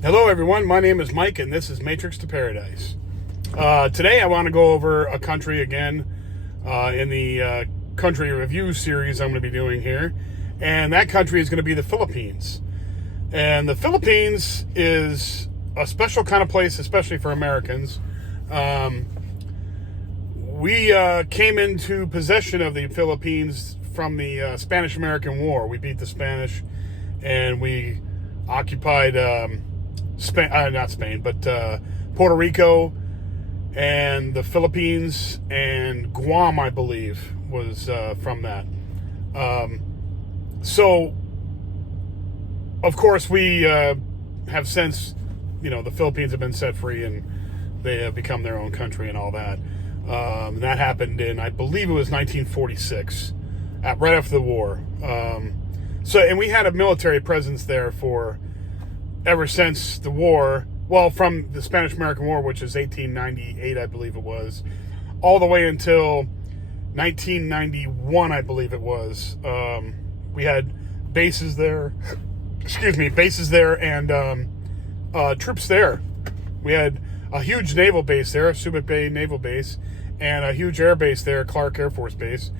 Hello, everyone. My name is Mike, and this is Matrix to Paradise. Today, I want to go over a country again in the country review series I'm going to be doing here. And that country is going to be the Philippines. And the Philippines is a special kind of place, especially for Americans. We came into possession of the Philippines from the Spanish-American War. We beat the Spanish, and we occupied not Spain, but Puerto Rico and the Philippines and Guam, I believe, was from that. So, of course, we have since, the Philippines have been set free and they have become their own country and all that. And that happened in, I believe it was 1946, right after the war. And we had a military presence there for ever since the war. Well, from the Spanish-American War, which is 1898, I believe it was, all the way until 1991, I believe it was. We had bases there. Bases there and troops there. We had a huge naval base there, Subic Bay Naval Base, and a huge air base there, Clark Air Force Base.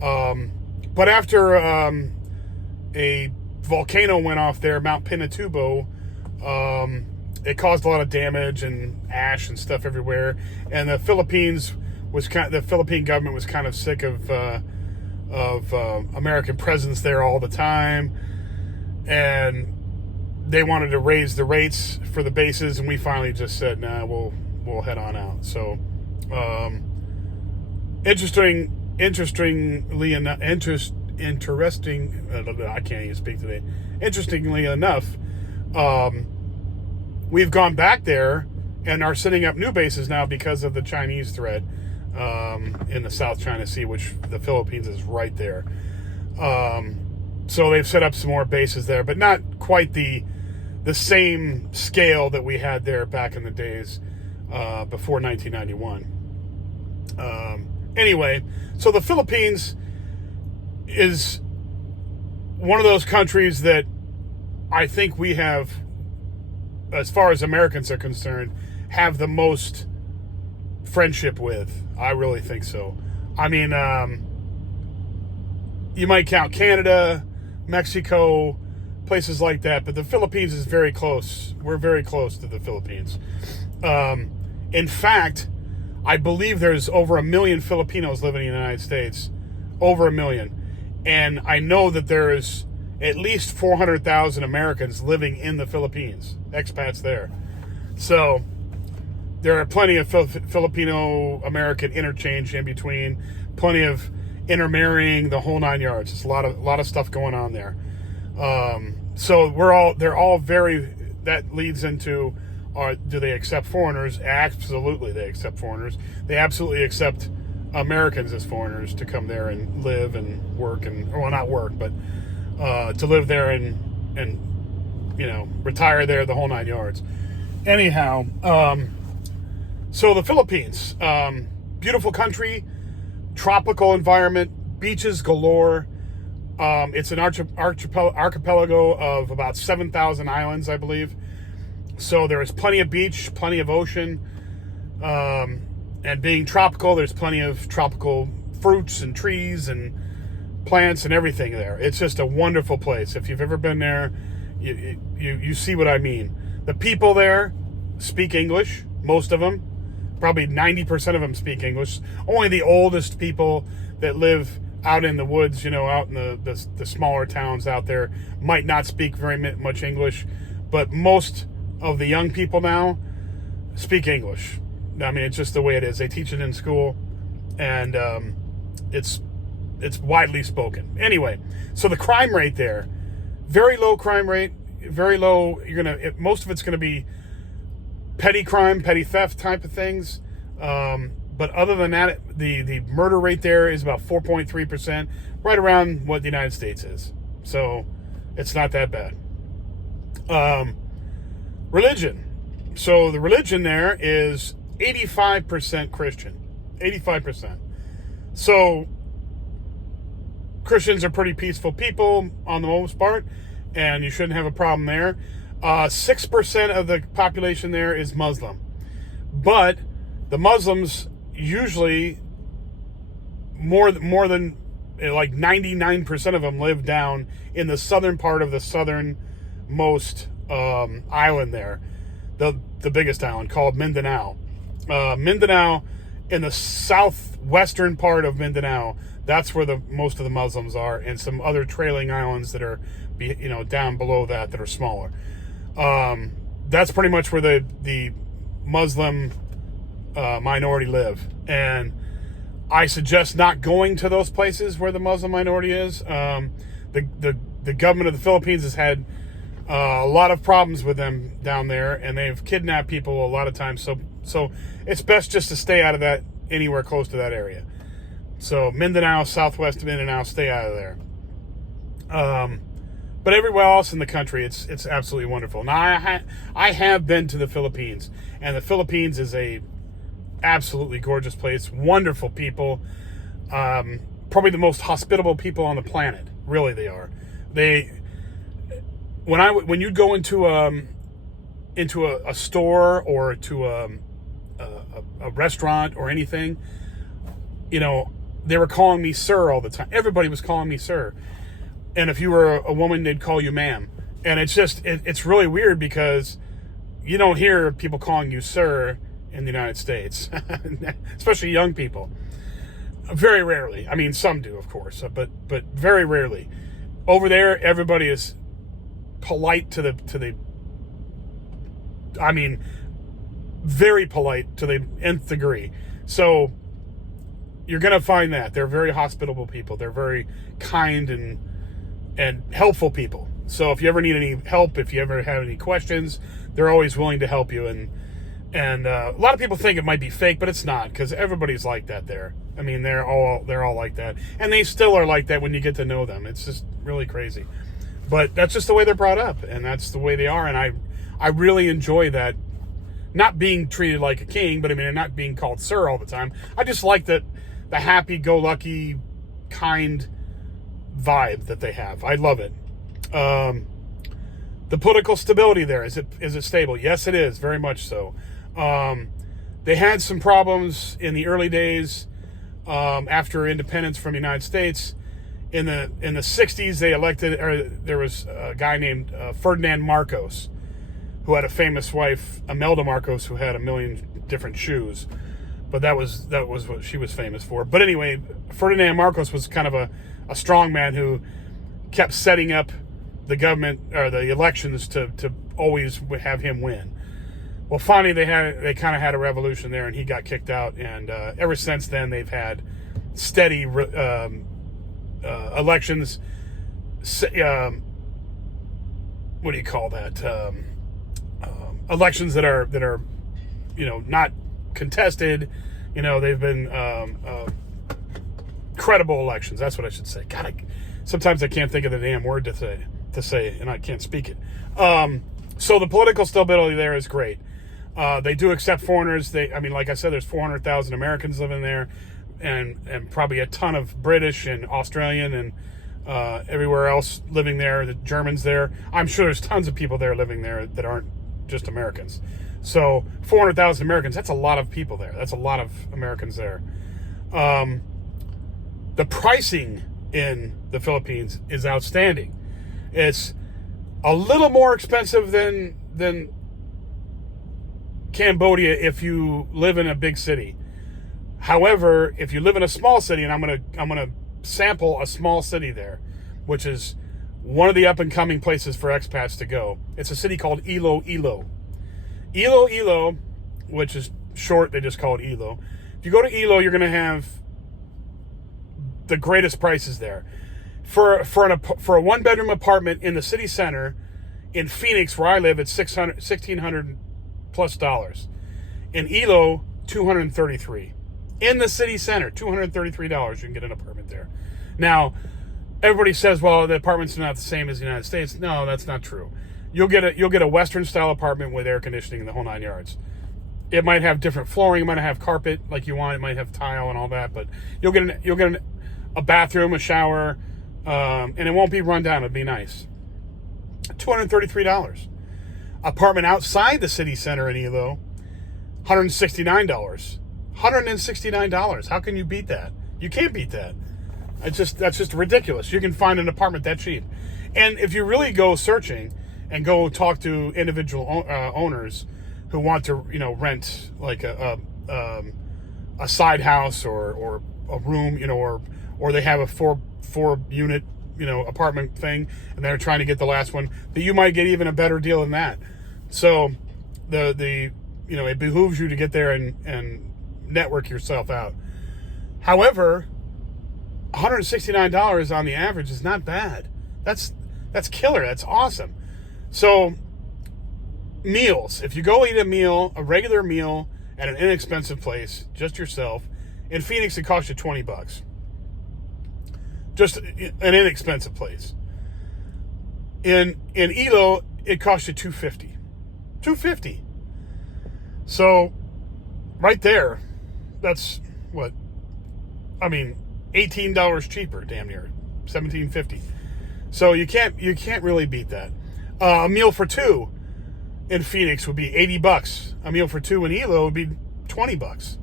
But after a volcano went off there, Mount Pinatubo, it caused a lot of damage and ash and stuff everywhere. And the Philippine government was kind of sick of American presence there all the time, and they wanted to raise the rates for the bases, and we finally just said, nah, we'll head on out. So, interestingly enough, I can't even speak today. Interestingly enough, we've gone back there and are setting up new bases now because of the Chinese threat in the South China Sea, which the Philippines is right there. So they've set up some more bases there, but not quite the same scale that we had there back in the days before 1991. Anyway, so the Philippines is one of those countries that I think we have, as far as Americans are concerned, have the most friendship with. I really think so. I mean, you might count Canada, Mexico, places like that, but the Philippines is very close. We're very close to the Philippines. In fact, I believe there's over 1 million Filipinos living in the United States. Over 1 million. And I know that there's at least 400,000 Americans living in the Philippines, expats there. So there are plenty of Filipino-American interchange in between, plenty of intermarrying, the whole nine yards. It's a lot of stuff going on there. So they're all very, that leads into, do they accept foreigners? Absolutely, they accept foreigners. They absolutely accept Americans as foreigners to come there and live and work, not work, but to live there and retire there, the whole nine yards. Anyhow, so the Philippines, beautiful country, tropical environment, beaches galore. It's an archipelago of about 7,000 islands, I believe. So there is plenty of beach, plenty of ocean, and being tropical, there's plenty of tropical fruits and trees and plants and everything there. It's just a wonderful place. If you've ever been there, you see what I mean. The people there speak English, most of them. Probably 90% of them speak English. Only the oldest people that live out in the woods, out in the smaller towns out there might not speak very much English, but most of the young people now speak English. I mean, it's just the way it is. They teach it in school, and it's widely spoken. Anyway, so the crime rate there, very low crime rate, very low. Most of it's gonna be petty crime, petty theft type of things. But other than that, the murder rate there is about 4.3%, right around what the United States is. So it's not that bad. Religion. So the religion there is 85% Christian. 85%. So Christians are pretty peaceful people on the most part, and you shouldn't have a problem there. 6% of the population there is Muslim, but the Muslims usually more than like 99% of them live down in the southern part of the southernmost island there, the biggest island called Mindanao. Mindanao, in the southwestern part of Mindanao, that's where the most of the Muslims are, and some other trailing islands that are down below that are smaller. That's pretty much where the Muslim minority live, and I suggest not going to those places where the Muslim minority is. The government of the Philippines has had a lot of problems with them down there, and they've kidnapped people a lot of times. So it's best just to stay out of that, anywhere close to that area. So Mindanao, southwest of Mindanao, stay out of there. But everywhere else in the country, it's absolutely wonderful. Now I have been to the Philippines, and the Philippines is a absolutely gorgeous place. Wonderful people. Probably the most hospitable people on the planet. Really, they are. When you go into a store or to a restaurant or anything, they were calling me sir all the time. Everybody was calling me sir. And if you were a woman, they'd call you ma'am. And it's really weird because you don't hear people calling you sir in the United States, especially young people. Very rarely. I mean, some do, of course, but very rarely. Over there, everybody is polite to the I mean, very polite to the nth degree. So you're going to find that they're very hospitable people. They're very kind and helpful people. So if you ever need any help, if you ever have any questions, they're always willing to help you. And a lot of people think it might be fake, but it's not, because everybody's like that there. I mean, they're all like that, and they still are like that when you get to know them. It's just really crazy, but that's just the way they're brought up, and that's the way they are. And I really enjoy that, not being treated like a king, but I mean, not being called sir all the time. I just like the happy-go-lucky, kind vibe that they have. I love it. The political stability there, is it stable? Yes, it is, very much so. They had some problems in the early days after independence from the United States. In the 60s, there was a guy named Ferdinand Marcos, who had a famous wife, Imelda Marcos, who had a million different shoes. But that was what she was famous for. But anyway, Ferdinand Marcos was kind of a strong man who kept setting up the government or the elections to always have him win. Well, finally they kind of had a revolution there, and he got kicked out. And ever since then, they've had steady elections. What do you call that? Elections that are not contested. They've been credible elections. That's what I should say. God, sometimes I can't think of the damn word to say, and I can't speak it. So the political stability there is great. They do accept foreigners. Like I said, there's 400,000 Americans living there, and probably a ton of British and Australian and everywhere else living there. The Germans there. I'm sure there's tons of people there living there that aren't just Americans. So 400,000 Americans, that's a lot of people there. That's a lot of Americans there. The pricing in the Philippines is outstanding. It's a little more expensive than Cambodia if you live in a big city. However, if you live in a small city, and I'm gonna sample a small city there, which is one of the up and coming places for expats to go. It's a city called Iloilo. Iloilo, which is short, they just call it Ilo. If you go to Ilo, you're gonna have the greatest prices there. For a one-bedroom apartment in the city center in Phoenix, where I live, it's $1,600 plus. In Ilo, $233. In the city center, $233, you can get an apartment there. Now, everybody says, well, the apartments are not the same as the United States. No, that's not true. You'll get a Western-style apartment with air conditioning in the whole 9 yards. It might have different flooring. It might have carpet like you want. It might have tile and all that, but you'll get a bathroom, a shower, and it won't be run down. It'll be nice. $233. Apartment outside the city center in Elo, $169. $169. How can you beat that? You can't beat that. That's just ridiculous. You can find an apartment that cheap. And if you really go searching and go talk to individual owners who want to, rent like a side house or a room, or they have a four unit, apartment thing, and they're trying to get the last one, that you might get even a better deal than that. So it behooves you to get there and network yourself out. However, $169 on the average is not bad. That's killer. That's awesome. So meals, if you go eat a regular meal at an inexpensive place, just yourself, in Phoenix it costs you $20. Just an inexpensive place. In Elo it costs you $250. $250. So right there, that's what, $18 cheaper, damn near, $17.50. So you can't really beat that. A meal for two in Phoenix would be $80. A meal for two in Elo would be $20.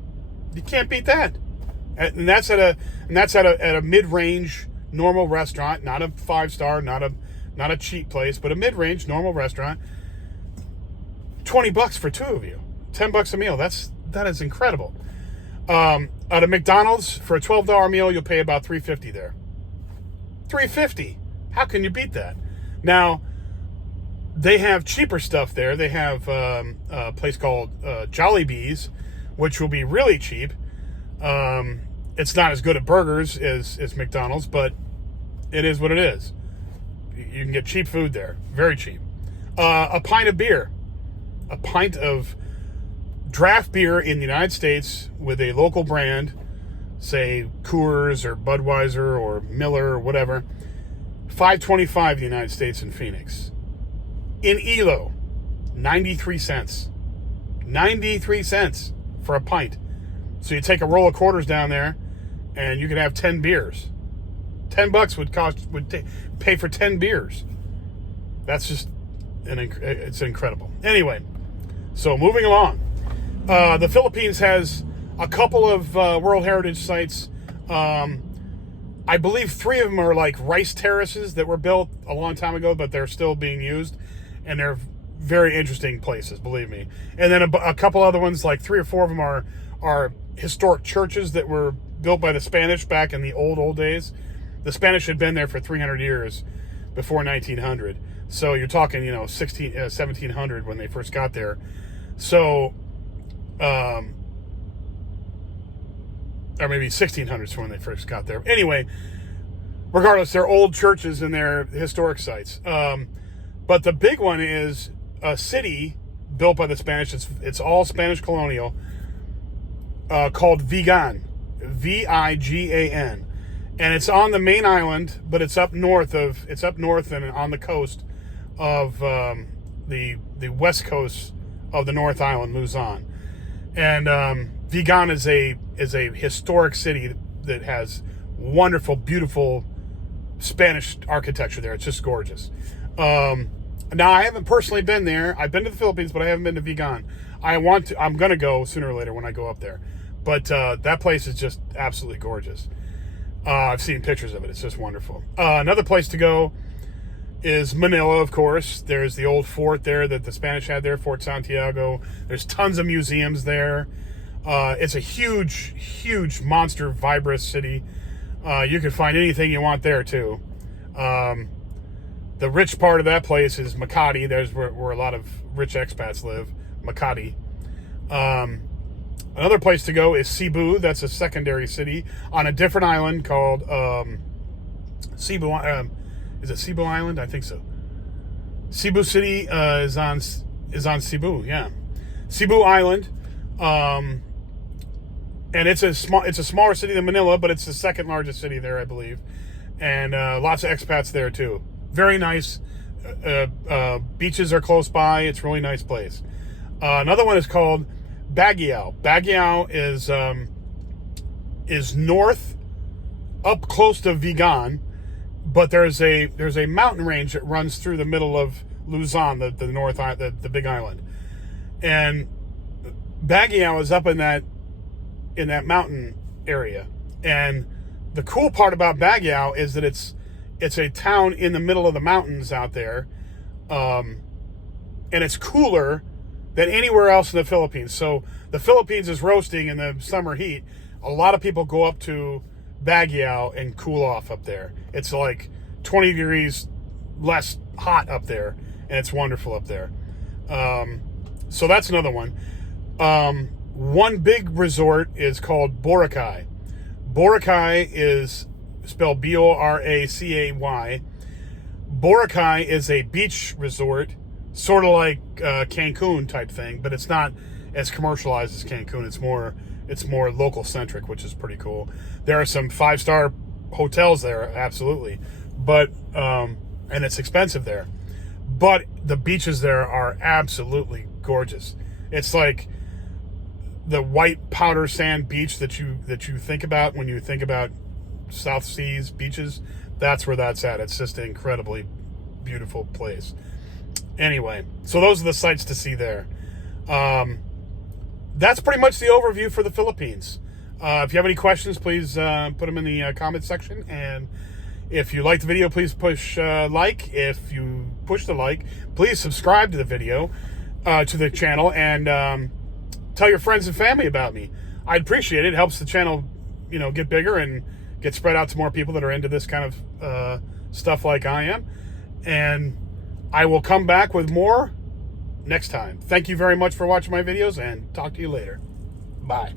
You can't beat that. And that's at a mid-range normal restaurant, not a 5-star, not a cheap place, but a mid-range normal restaurant. $20 for two of you. $10 a meal. That is incredible. At a McDonald's, for a $12 meal, you'll pay about $3.50 there. $3.50. How can you beat that? Now, they have cheaper stuff there. They have a place called Jollibee's, which will be really cheap. It's not as good at burgers as McDonald's, but it is what it is. You can get cheap food there. Very cheap. A pint of beer. A pint of draft beer in the United States with a local brand, say Coors or Budweiser or Miller or whatever, $5.25 in the United States in Phoenix. In Elo, 93 cents. 93 cents for a pint. So you take a roll of quarters down there and you can have 10 beers. $10 would pay for 10 beers. That's just it's incredible. Anyway, so moving along. The Philippines has a couple of World Heritage sites. I believe 3 of them are like rice terraces that were built a long time ago, but they're still being used. And they're very interesting places, believe me. And then a couple other ones, like 3 or 4 of them are historic churches that were built by the Spanish back in the old days. The Spanish had been there for 300 years before 1900. So you're talking, 1700 when they first got there. So, or maybe 1600s when they first got there. Anyway, regardless, they're old churches and they're historic sites. But the big one is a city built by the Spanish. It's all Spanish colonial, called Vigan, Vigan, and it's on the main island, but it's up north and on the coast of the west coast of the North Island, Luzon. And Vigan is a historic city that has wonderful, beautiful Spanish architecture there. It's just gorgeous. Now, I haven't personally been there. I've been to the Philippines, but I haven't been to Vigan. I'm going to go sooner or later when I go up there. But that place is just absolutely gorgeous. I've seen pictures of it. It's just wonderful. Another place to go is Manila, of course. There's the old fort there that the Spanish had there, Fort Santiago. There's tons of museums there. It's a huge, huge, monster, vibrant city. You can find anything you want there, too. The rich part of that place is Makati. There's where a lot of rich expats live. Makati. Another place to go is Cebu. That's a secondary city on a different island called Cebu. Is it Cebu Island? I think so. Cebu City is on Cebu. Yeah, Cebu Island. And it's a smaller city than Manila, but it's the second largest city there, I believe. And lots of expats there too. Very nice. Beaches are close by. It's a really nice place. Another one is called Baguio. Baguio is north, up close to Vigan, but there's a mountain range that runs through the middle of Luzon, the north, the big island, and Baguio is up in that mountain area. And the cool part about Baguio is that it's a town in the middle of the mountains out there, and it's cooler than anywhere else in the Philippines. So the Philippines is roasting in the summer heat. A lot of people go up to Baguio and cool off up there. It's like 20 degrees less hot up there, and it's wonderful up there. So that's another one. One big resort is called Boracay. Boracay is spelled Boracay. Boracay is a beach resort, sort of like Cancun type thing, but it's not as commercialized as Cancun. It's more local centric, which is pretty cool. There are some 5-star hotels there, absolutely, but and it's expensive there. But the beaches there are absolutely gorgeous. It's like the white powder sand beach that you think about when you think about South Seas beaches. That's where that's at. It's just an incredibly beautiful place. Anyway, so those are the sights to see there. That's pretty much the overview for the Philippines. If you have any questions, please put them in the comment section. And if you like the video, please push like. If you push the like, please subscribe to the video, to the channel, and tell your friends and family about me. I'd appreciate it. It helps the channel, get bigger and get spread out to more people that are into this kind of stuff like I am. And I will come back with more next time. Thank you very much for watching my videos, and talk to you later. Bye.